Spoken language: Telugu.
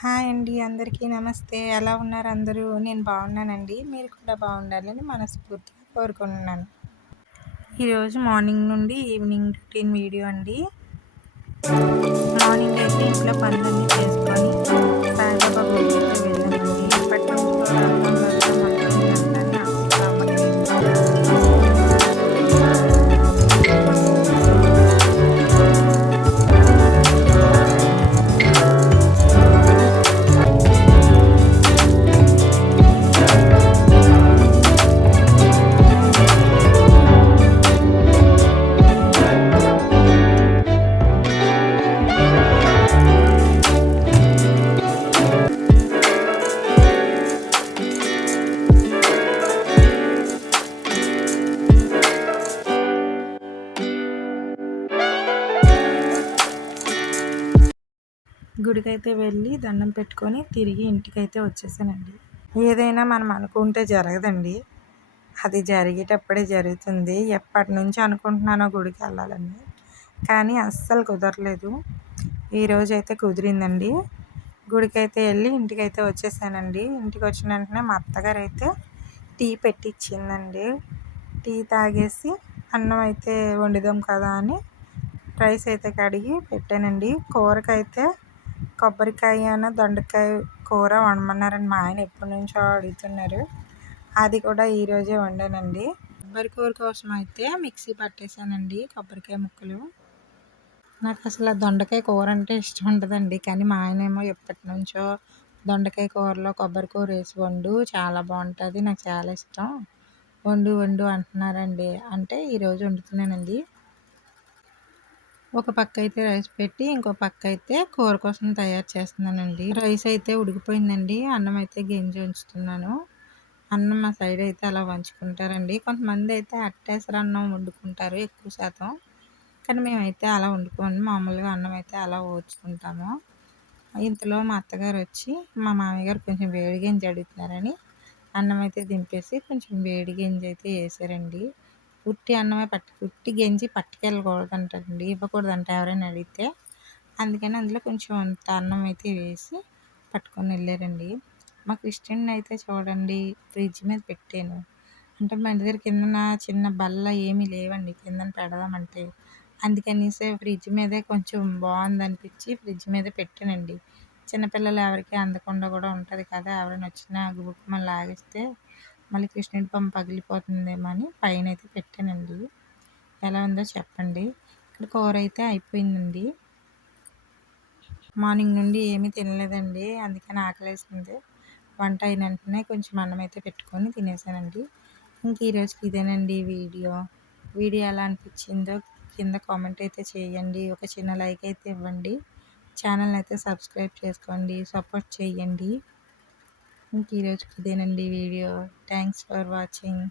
హాయ్ అండి. అందరికీ నమస్తే. ఎలా ఉన్నారు అందరూ? నేను బాగున్నానండి. మీరు కూడా బాగుండాలని మనస్ఫూర్తిగా కోరుకుంటున్నాను. ఈరోజు మార్నింగ్ నుండి ఈవినింగ్ రొటీన్ వీడియో అండి. మార్నింగ్ అయితే ఇంట్లో పనులన్నీ చేసుకొని సాయిబాబా గుడికి అయితే వెళ్ళానండి. ఎప్పటి నుంచో వెళ్దాం అనుకుంటున్నాను కానీ అస్సలు అవ్వట్లేదు. గుడికైతే వెళ్ళి దండం పెట్టుకొని తిరిగి ఇంటికైతే వచ్చేసానండి. ఏదైనా మనం అనుకుంటే జరగదండి. అది జరిగేటప్పుడే జరుగుతుంది. ఎప్పటి నుంచి అనుకుంటున్నానో గుడికి వెళ్ళాలని, కానీ అస్సలు కుదరలేదు. ఈరోజైతే కుదిరిందండి. గుడికైతే వెళ్ళి ఇంటికైతే వచ్చేసానండి. ఇంటికి వచ్చిన వెంటనే మా అత్తగారు అయితే టీ పెట్టించిందండి. టీ తాగేసి అన్నం అయితే వండుదాం కదా అని రైస్ అయితే కడిగి పెట్టానండి. కూరకైతే కొబ్బరికాయ దొండకాయ కూర వండమన్నారని మా ఆయన ఎప్పటి నుంచో అడుగుతున్నారు. అది కూడా ఈరోజే వండానండి. కొబ్బరి కూర కోసం అయితే మిక్సీ పట్టేశానండి కొబ్బరికాయ ముక్కలు. నాకు అసలు దొండకాయ కూర అంటే ఇష్టం ఉండదండి, కానీ మా ఆయనేమో ఎప్పటి నుంచో దొండకాయ కూరలో కొబ్బరి కూర వేసి వండు, చాలా బాగుంటుంది, నాకు చాలా ఇష్టం, వండు వండు అంటున్నారండి. అంటే ఈరోజు వండుతున్నానండి. ఒక పక్క అయితే రైస్ పెట్టి ఇంకో పక్క అయితే కూర కోసం తయారు చేస్తున్నానండి. రైస్ అయితే ఉడికిపోయిందండి. అన్నం అయితే గింజి ఉంచుతున్నాను. అన్నం మా సైడ్ అయితే అలా వంచుకుంటారండి. కొంతమంది అయితే అట్టేసరి అన్నం వండుకుంటారు ఎక్కువ శాతం, కానీ మేమైతే అలా వండుకోండి, మామూలుగా అన్నం అయితే అలా ఓడ్చుకుంటాము. ఇంతలో మా అత్తగారు వచ్చి మా మామయ్య గారు కొంచెం వేడి గింజి అడుగుతున్నారని అన్నం అయితే దింపేసి కొంచెం వేడి గింజి అయితే వేసారండి. ఉట్టి అన్నమే ఉట్టి గంజి పట్టుకెళ్ళకూడదంటండి, ఇవ్వకూడదంట ఎవరైనా అడిగితే. అందుకని అందులో కొంచెం అంత అన్నం అయితే వేసి పట్టుకొని వెళ్ళారండి. మా క్రిస్టియన్ అయితే చూడండి ఫ్రిడ్జ్ మీద పెట్టాను. అంటే మా ఇంటి దగ్గర కిందన చిన్న బల్ల ఏమీ లేవండి కిందన పెడదామంటే, అందుకనేసి ఫ్రిడ్జ్ మీదే కొంచెం బాగుందనిపించి ఫ్రిడ్జ్ మీదే పెట్టానండి. చిన్నపిల్లలు ఎవరికి అందకుండా కూడా ఉంటుంది కదా, ఎవరైనా వచ్చినా గుబుక్కుమని లాగేస్తే మళ్ళీ కృష్ణుడి బొమ్మ పగిలిపోతుందేమో అని పైన అయితే పెట్టానండి. ఎలా ఉందో చెప్పండి. ఇక్కడ కూర అయితే అయిపోయిందండి. మార్నింగ్ నుండి ఏమీ తినలేదండి, అందుకని ఆకలేసింది. వంట అయిన వెంటనే కొంచెం అన్నం అయితే పెట్టుకొని తినేసానండి. ఇంక ఈరోజుకి ఇదేనండి వీడియో. వీడియో ఎలా అనిపించిందో కింద కామెంట్ అయితే చేయండి. ఒక చిన్న లైక్ అయితే ఇవ్వండి. ఛానల్ అయితే సబ్స్క్రైబ్ చేసుకోండి, సపోర్ట్ చేయండి. ఇంక ఈరోజుకి ఇదేనండి వీడియో. Thanks for watching.